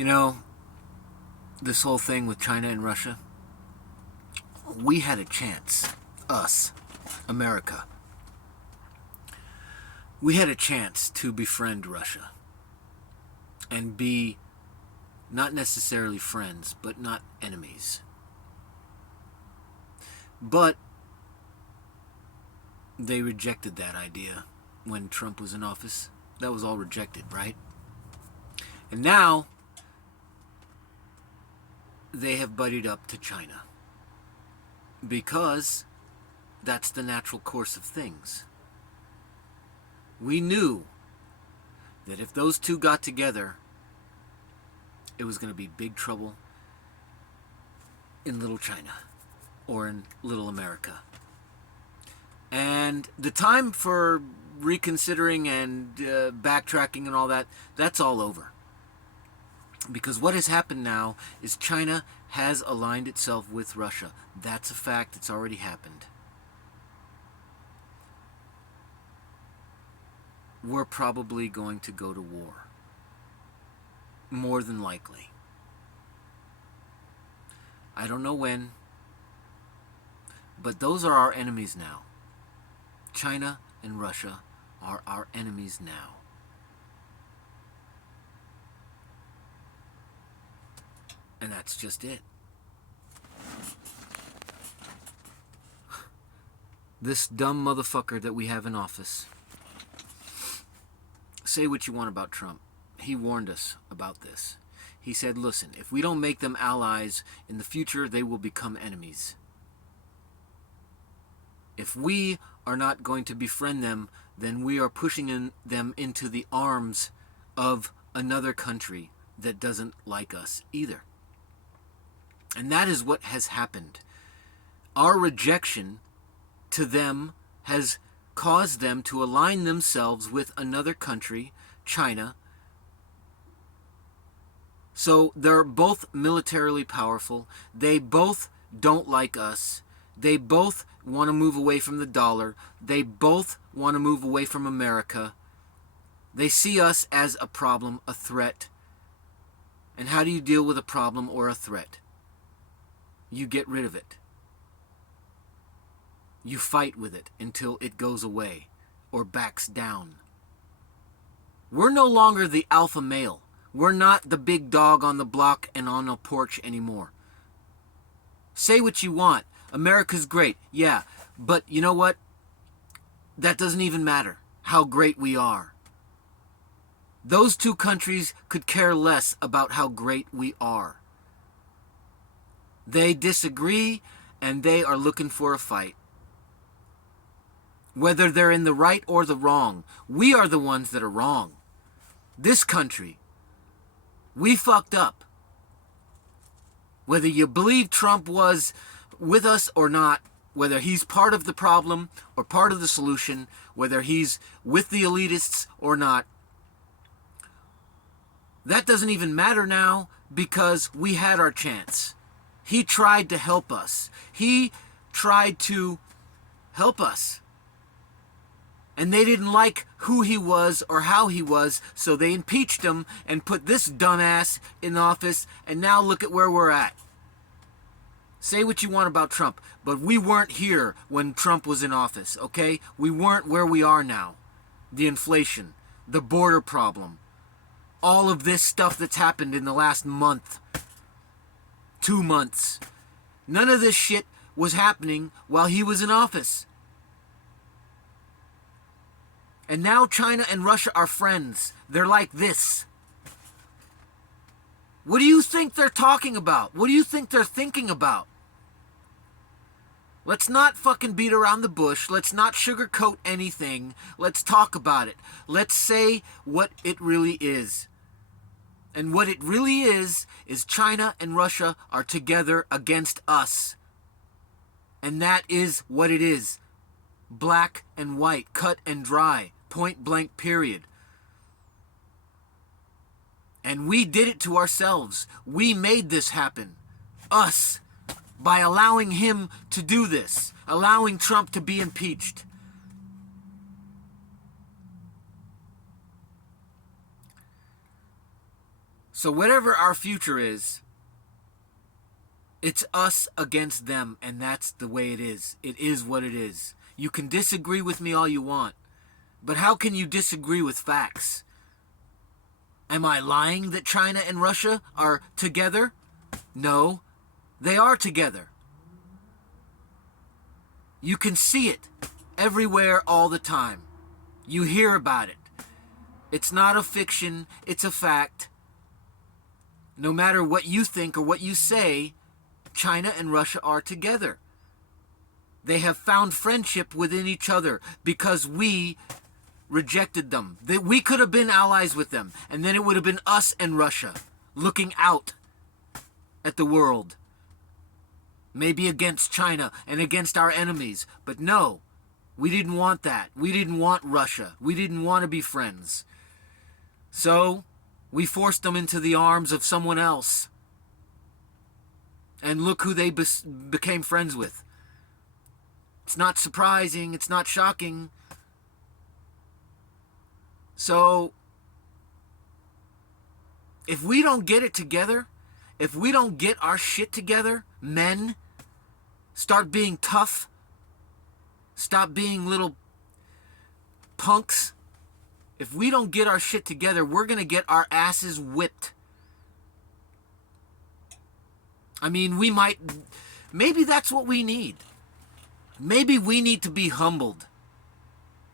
You know, this whole thing with China and Russia, we had a chance. Us, America. We had a chance to befriend Russia and be not necessarily friends, but not enemies. But they rejected that idea when Trump was in office. That was all rejected, right? And now they have buddied up to China because that's the natural course of things. We knew that if those two got together, it was going to be big trouble in Little China or in Little America. And the time for reconsidering and backtracking and all that, that's all over. Because what has happened now is China has aligned itself with Russia. That's a fact. It's already happened. We're probably going to go to war. More than likely. I don't know when, but those are our enemies now. China and Russia are our enemies now. And that's just it. This dumb motherfucker that we have in office. Say what you want about Trump. He warned us about this. He said, listen, if we don't make them allies, in the future they will become enemies. If we are not going to befriend them, then we are pushing them into the arms of another country that doesn't like us either. And that is what has happened. Our rejection to them has caused them to align themselves with another country, China. So they're both militarily powerful. They both don't like us. They both want to move away from the dollar. They both want to move away from America. They see us as a problem, a threat. And how do you deal with a problem or a threat? You get rid of it. You fight with it until it goes away or backs down. We're no longer the alpha male. We're not the big dog on the block and on a porch anymore. Say what you want. America's great. Yeah, but you know what? That doesn't even matter how great we are. Those two countries could care less about how great we are. They disagree and they are looking for a fight. Whether they're in the right or the wrong, we are the ones that are wrong. This country, we fucked up. Whether you believe Trump was with us or not, whether he's part of the problem or part of the solution, whether he's with the elitists or not, that doesn't even matter now because we had our chance. He tried to help us. He tried to help us. And they didn't like who he was or how he was, so they impeached him and put this dumbass in office, and now look at where we're at. Say what you want about Trump, but we weren't here when Trump was in office, okay? We weren't where we are now. The inflation, the border problem, all of this stuff that's happened in the last month, 2 months. None of this shit was happening while he was in office. And now China and Russia are friends. They're like this. What do you think they're talking about? What do you think they're thinking about? Let's not fucking beat around the bush. Let's not sugarcoat anything. Let's talk about it. Let's say what it really is. And what it really is China and Russia are together against us. And that is what it is. Black and white, cut and dry, point blank period. And we did it to ourselves. We made this happen. Us. By allowing him to do this. Allowing Trump to be impeached. So whatever our future is, it's us against them, and that's the way it is. It is what it is. You can disagree with me all you want, but how can you disagree with facts? Am I lying that China and Russia are together? No, they are together. You can see it everywhere all the time. You hear about it. It's not a fiction, it's a fact. No matter what you think or what you say, China and Russia are together. They have found friendship within each other because we rejected them. We could have been allies with them, and then it would have been us and Russia looking out at the world. Maybe against China and against our enemies. But no, we didn't want that. We didn't want Russia. We didn't want to be friends. So we forced them into the arms of someone else. And look who they became friends with. It's not surprising. It's not shocking. So if we don't get it together, if we don't get our shit together, men, start being tough, stop being little punks. If we don't get our shit together, we're going to get our asses whipped. I mean, maybe that's what we need. Maybe we need to be humbled.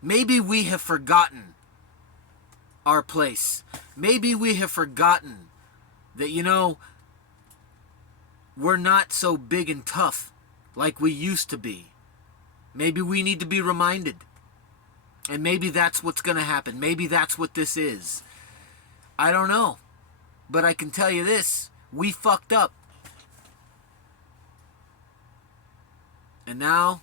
Maybe we have forgotten our place. Maybe we have forgotten that, we're not so big and tough like we used to be. Maybe we need to be reminded. And maybe that's what's going to happen. Maybe that's what this is. I don't know. But I can tell you this. We fucked up. And now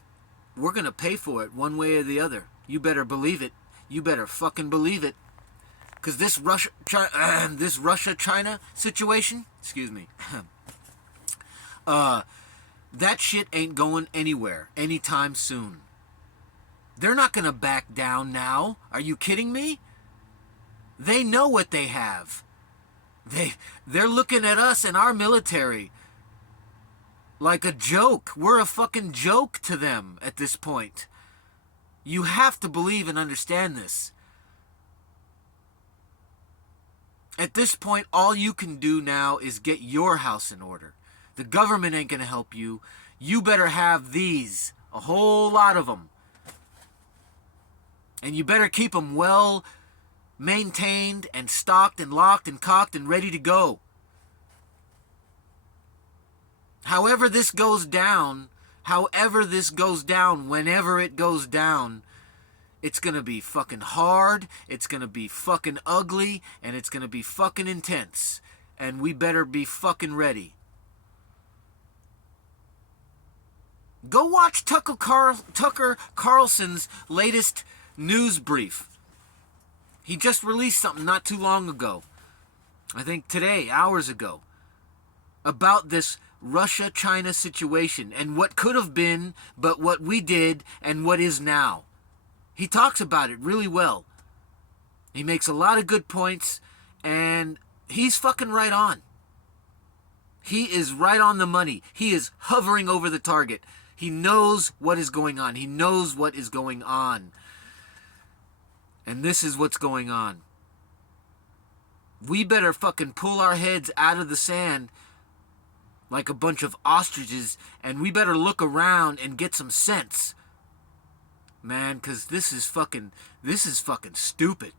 we're going to pay for it one way or the other. You better believe it. You better fucking believe it. Because this Russia-China situation, excuse me, that shit ain't going anywhere anytime soon. They're not going to back down now. Are you kidding me? They know what they have. They're looking at us and our military like a joke. We're a fucking joke to them at this point. You have to believe and understand this. At this point, all you can do now is get your house in order. The government ain't going to help you. You better have these, a whole lot of them. And you better keep them well maintained and stocked and locked and cocked and ready to go. However this goes down, whenever it goes down, it's going to be fucking hard, it's going to be fucking ugly, and it's going to be fucking intense. And we better be fucking ready. Go watch Tucker Carlson's latest news brief. He just released something not too long ago. I think today, hours ago. About this Russia-China situation and what could have been, but what we did and what is now. He talks about it really well. He makes a lot of good points, and he's fucking right on. He is right on the money. He is hovering over the target. He knows what is going on. He knows what is going on. And this is what's going on. We better fucking pull our heads out of the sand like a bunch of ostriches, and we better look around and get some sense. Man, because this is fucking stupid.